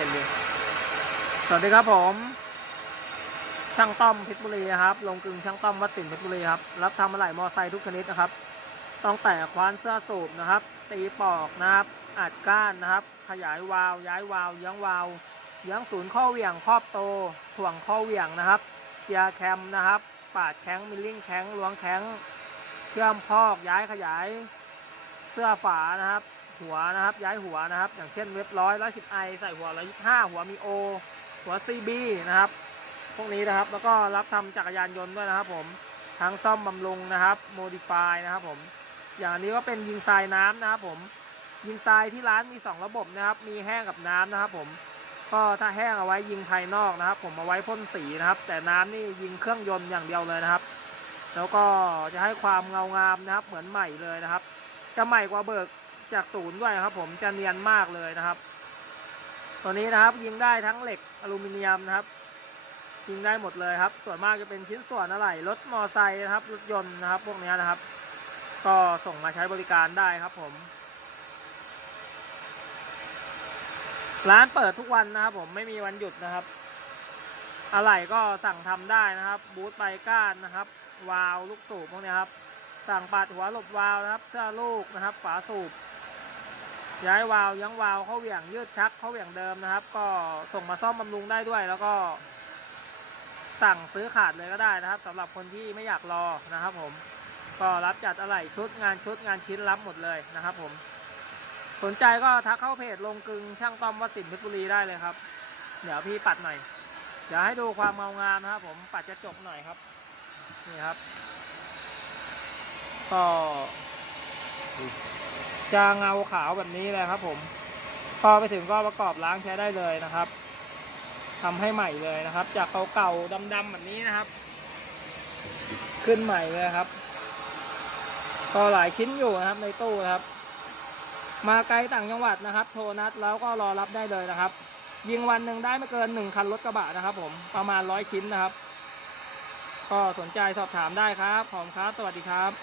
ห็นอยู่สวัสดีครับผม ช่างต้อมเพชรบุรีครับ ลงกึ่งช่างต้อมวัดสินเพชรบุรีครับ รับทำอะไหล่มอไซค์ทุกชนิดนะครับ ต้องแต่ควานเสื้อสูบนะครับ ตีปอกนะครับ อัดก้านนะครับ ขยายวาล์วย้ายวาล์วยื้งวาล์วยื้งศูนย์ข้อเหวี่ยงครอบโต ถ่วงข้อเหวี่ยงนะครับเกียร์แคมนะครับ ปาดแข้งมิลลิ่งแข้งล้วงแข้งเชื่อมพอกย้ายขยาย เสื้อฝานะครับ หัวนะครับ ย้ายหัวนะครับ อย่างเช่นเว็บร้อยร้อยสิบไอใส่หัวร้อยยี่ห้าหัวมีโอหัวซีบีนะครับ พวกนี้นะครับแล้วก็รับทำจักรยานยนต์ด้วยนะครับ ผมทั้งซ่อมบำรุงนะครับโมดิฟายนะครับ ผม อย่างนนี้ก็เป็นยิงทรายน้ำนะครับผมยิงทรายที่ร้านมีสองระบบนะครับ มีแห้งกับน้ำนะครับ ผมก็ถ้าแห้งเอาไว้ยิงภายนอกนะครับ ผมเอาไว้พ่นสีนะครับ แต่น้ำนี่ยิงเครื่องยนต์อย่างเดียวเลยนะครับ แล้วก็จะให้ความเงางามนะครับ เหมือนใหม่เลยนะครับ จะใหม่กว่าเบิก จากศูนย์ด้วยครับ ผมจะเนียนมากเลยนะครับ ตัวนี้นะครับยิงได้ทั้งเหล็กอลูมิเนียมนะครับ ยิงได้หมดเลยครับ ส่วนมากจะเป็นชิ้นส่วนอะไรรถมอไซค์นะครับรถยนต์นะครับ พวกนี้นะครับ ก็ส่งมาใช้บริการได้ครับ ผม ร้านเปิดทุกวันนะครับ ผมไม่มีวันหยุดนะครับ อะไรก็สั่งทำได้นะครับ บูทไปก้านนะครับ วาล์วลูกสูบพวกนี้ครับสั่งปาดหัวหลบวาล์วนะครับเสื้อลูกนะครับ ฝาสูบ ย้ายวาล์วยั้งวาล์วเข้าเหวี่ยงยืดชักเข้าเหวี่ยงเดิมนะครับ ก็ส่งมาซ่อมบำรุงได้ด้วย แล้วก็สั่งซื้อขาดเลยก็ได้นะครับสำหรับคนที่ไม่อยากรอนะครับ ผม ก็รับจัดอะไหล่ชุดงานชุดงานชิ้นรับหมดเลยนะครับ ผม สนใจก็ทักเข้าเพจลงกึงช่างต้อมวัดสินเพชรบุรีได้เลยครับ เดี๋ยวพี่ปัดหน่อยเดี๋ยวให้ดูความเงางามนะครับ ผมปัดจะจบหน่อยครับ นี่ครับ ก็ จะเงาขาวแบบนี้เลยครับ ผมพอไปถึงก็ประกอบล้างใช้ได้เลยนะครับทำให้ใหม่เลยนะครับ จากเก่าๆดำๆแบบนี้นะครับ ขึ้นใหม่เลยครับ ก็หลายชิ้นอยู่นะครับ ในตู้นะครับ มาไกลต่างจังหวัดนะครับ โทรนัดแล้วก็รอรับได้เลยนะครับยิงวันหนึ่งได้ไม่เกินหนึ่งคันรถกระบะนะครับ ผมประมาณร้อยชิ้นนะครับ ก็สนใจสอบถามได้ครับ ขอบคุณครับ สวัสดีครับ